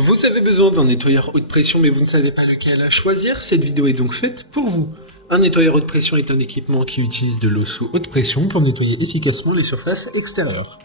Vous avez besoin d'un nettoyeur haute pression mais vous ne savez pas lequel à choisir? Cette vidéo est donc faite pour vous. Un nettoyeur haute pression est un équipement qui utilise de l'eau sous haute pression pour nettoyer efficacement les surfaces extérieures.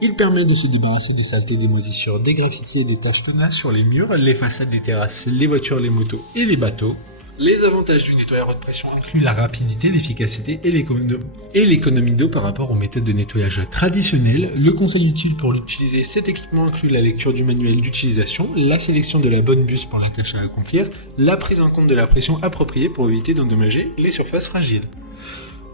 Il permet de se débarrasser des saletés, des moisissures, des graffitis et des taches tenaces sur les murs, les façades des terrasses, les voitures, les motos et les bateaux. Les avantages du nettoyeur haute pression incluent la rapidité, l'efficacité et l'économie d'eau par rapport aux méthodes de nettoyage traditionnelles. Le conseil utile pour utiliser cet équipement inclut la lecture du manuel d'utilisation, la sélection de la bonne buse pour la tâche à accomplir, la prise en compte de la pression appropriée pour éviter d'endommager les surfaces fragiles.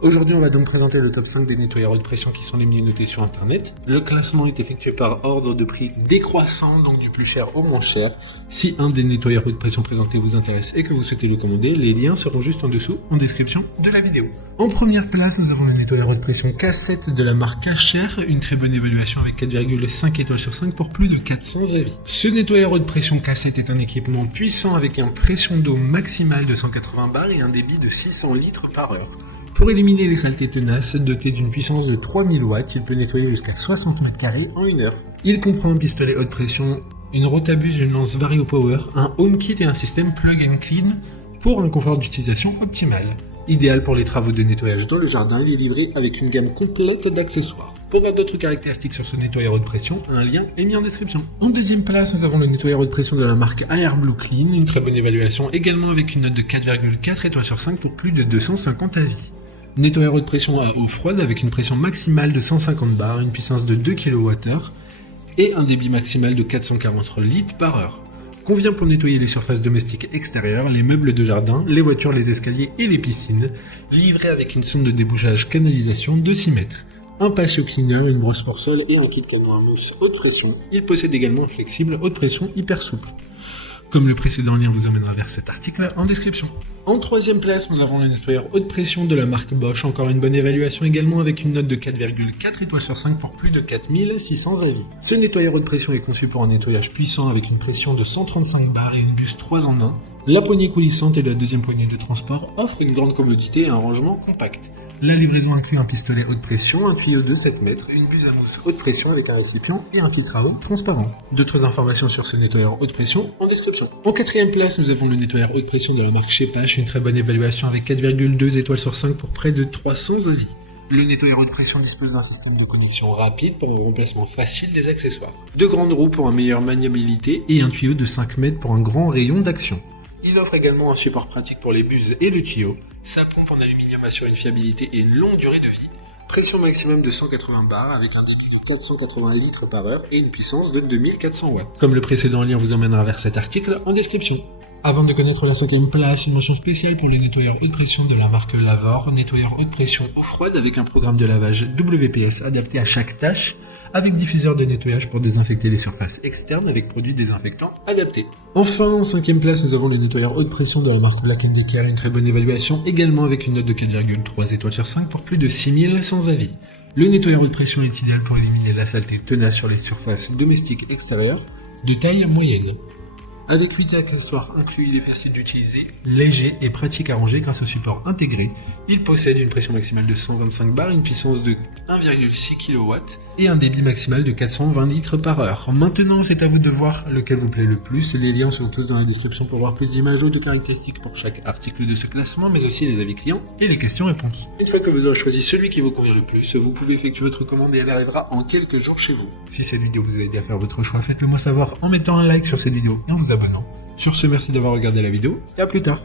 Aujourd'hui, on va donc présenter le top 5 des nettoyeurs haute pression qui sont les mieux notés sur internet. Le classement est effectué par ordre de prix décroissant, donc du plus cher au moins cher. Si un des nettoyeurs haute pression présentés vous intéresse et que vous souhaitez le commander, les liens seront juste en dessous en description de la vidéo. En première place, nous avons le nettoyeur haute pression K7 de la marque Karcher, une très bonne évaluation avec 4,5 étoiles sur 5 pour plus de 400 avis. Ce nettoyeur haute pression K7 est un équipement puissant avec une pression d'eau maximale de 180 bars et un débit de 600 litres par heure. Pour éliminer les saletés tenaces, doté d'une puissance de 3000 watts, il peut nettoyer jusqu'à 60 mètres carrés en 1 heure. Il comprend un pistolet haute pression, une rotabuse, une lance VarioPower, un home kit et un système plug and clean pour un confort d'utilisation optimal. Idéal pour les travaux de nettoyage dans le jardin, il est livré avec une gamme complète d'accessoires. Pour voir d'autres caractéristiques sur ce nettoyeur haute pression, un lien est mis en description. En deuxième place, nous avons le nettoyeur haute pression de la marque Airblue Clean, une très bonne évaluation, également avec une note de 4,4 étoiles sur 5 pour plus de 250 avis. Nettoyeur haute pression à eau froide avec une pression maximale de 150 bars, une puissance de 2 kWh et un débit maximal de 440 litres par heure. Convient pour nettoyer les surfaces domestiques extérieures, les meubles de jardin, les voitures, les escaliers et les piscines. Livré avec une sonde de débouchage canalisation de 6 mètres. Un patio cleaner, une brosse pour sol et un kit canon à mousse haute pression. Il possède également un flexible haute pression hyper souple. Comme le précédent lien vous amènera vers cet article en description. En troisième place, nous avons le nettoyeur haute pression de la marque Bosch, encore une bonne évaluation également avec une note de 4,4 étoiles sur 5 pour plus de 4600 avis. Ce nettoyeur haute pression est conçu pour un nettoyage puissant avec une pression de 135 bars et une buse 3 en 1. La poignée coulissante et la deuxième poignée de transport offrent une grande commodité et un rangement compact. La livraison inclut un pistolet haute pression, un tuyau de 7 mètres, une buse à mousse haute pression avec un récipient et un filtre à eau transparent. D'autres informations sur ce nettoyeur haute pression en description. En quatrième place, nous avons le nettoyeur haute pression de la marque Shepash, une très bonne évaluation avec 4,2 étoiles sur 5 pour près de 300 avis. Le nettoyeur haute pression dispose d'un système de connexion rapide pour un remplacement facile des accessoires. Deux grandes roues pour une meilleure maniabilité et un tuyau de 5 mètres pour un grand rayon d'action. Il offre également un support pratique pour les buses et le tuyau. Sa pompe en aluminium assure une fiabilité et une longue durée de vie. Pression maximum de 180 bars avec un débit de 480 litres par heure et une puissance de 2400 watts. Comme le précédent lien vous emmènera vers cet article en description. Avant de connaître la 5e place, une mention spéciale pour le nettoyeur haute pression de la marque Lavor, nettoyeur haute pression eau froide avec un programme de lavage WPS adapté à chaque tâche, avec diffuseur de nettoyage pour désinfecter les surfaces externes avec produits désinfectants adaptés. Enfin, en 5e place, nous avons le nettoyeur haute pression de la marque Black & Decker, une très bonne évaluation, également avec une note de 4,3 étoiles sur 5 pour plus de 6100 avis. Le nettoyeur haute pression est idéal pour éliminer la saleté tenace sur les surfaces domestiques extérieures de taille moyenne. Avec 8 accessoires inclus, il est facile d'utiliser, léger et pratique à ranger grâce au support intégré. Il possède une pression maximale de 125 bars, une puissance de 1,6 kW et un débit maximal de 420 litres par heure. Maintenant, c'est à vous de voir lequel vous plaît le plus. Les liens sont tous dans la description pour voir plus d'images ou de caractéristiques pour chaque article de ce classement, mais aussi les avis clients et les questions-réponses. Une fois que vous aurez choisi celui qui vous convient le plus, vous pouvez effectuer votre commande et elle arrivera en quelques jours chez vous. Si cette vidéo vous a aidé à faire votre choix, faites-le moi savoir en mettant un like sur cette vidéo et en vous abonnant. Sur ce, merci d'avoir regardé la vidéo et à plus tard.